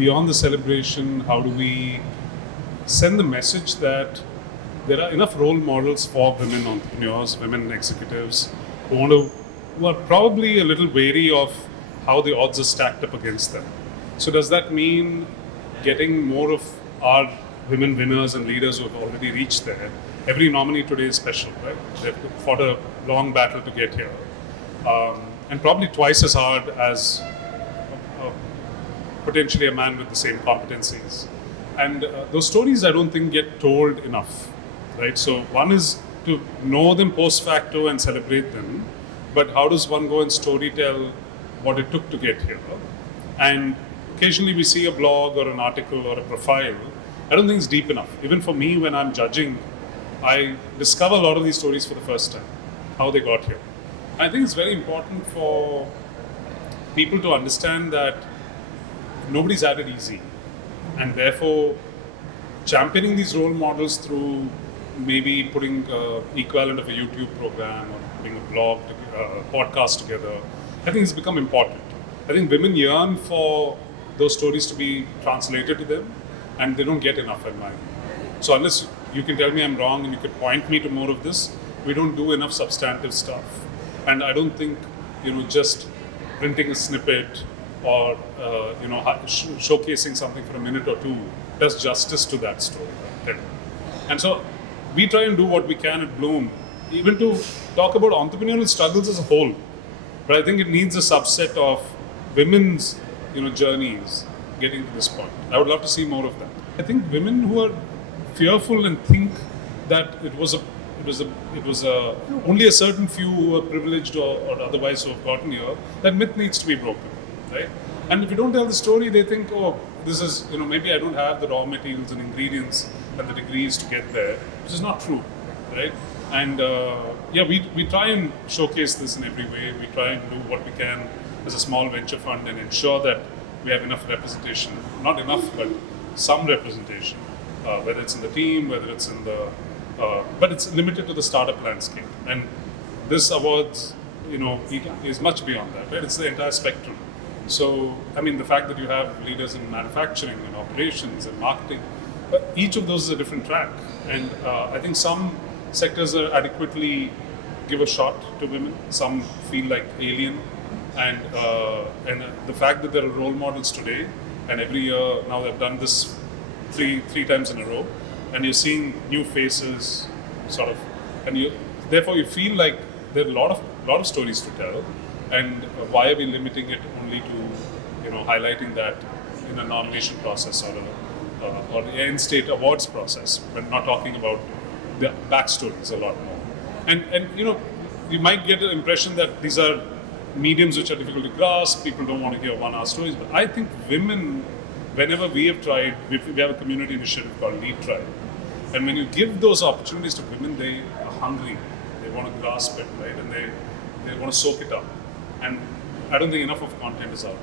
beyond the celebration, how do we send the message that there are enough role models for women entrepreneurs, women executives who are probably a little wary of how the odds are stacked up against them. So does that mean getting more of our women winners and leaders who have already reached there? Every nominee today is special, right? They've fought a long battle to get here. And probably twice as hard as potentially a man with the same competencies. And those stories I don't think get told enough, right? So one is to know them post facto and celebrate them, but how does one go and story tell what it took to get here? And occasionally we see a blog or an article or a profile. I don't think it's deep enough. Even for me, when I'm judging, I discover a lot of these stories for the first time, how they got here. I think it's very important for people to understand that nobody's had it easy, and therefore championing these role models through maybe putting equivalent of a YouTube program or putting a blog, podcast together, I think it's become important. I think women yearn for those stories to be translated to them, and they don't get enough in mind. So unless you can tell me I'm wrong and you could point me to more of this, we don't do enough substantive stuff. And I don't think, just printing a snippet or showcasing something for a minute or two does justice to that story. And so we try and do what we can at Blume, even to talk about entrepreneurial struggles as a whole. But I think it needs a subset of women's journeys getting to this point. I would love to see more of that. I think women who are fearful and think that it was only a certain few who are privileged or otherwise who have gotten here, that myth needs to be broken, right? And if you don't tell the story, they think, oh, this is, maybe I don't have the raw materials and ingredients and the degrees to get there, which is not true, right? And we try and showcase this in every way. We try and do what we can as a small venture fund and ensure that we have enough representation, not enough, but some representation, whether it's in the team, whether it's in the, but it's limited to the startup landscape. And this awards, is much beyond that, right? It's the entire spectrum. So, the fact that you have leaders in manufacturing and operations and marketing, each of those is a different track. And I think some sectors are adequately give a shot to women. Some feel like alien. And the fact that there are role models today, and every year now they've done this three times in a row, and you're seeing new faces, sort of, and therefore you feel like there are a lot of stories to tell. And why are we limiting it only to highlighting that in a nomination process or the end state awards process? We're not talking about the backstories a lot more. And you might get an impression that these are mediums which are difficult to grasp. People don't want to hear 1 hour stories. But I think women, whenever we have tried, we have a community initiative called Lead Tribe. And when you give those opportunities to women, they are hungry. They want to grasp it, right? And they want to soak it up. And I don't think enough of content is out.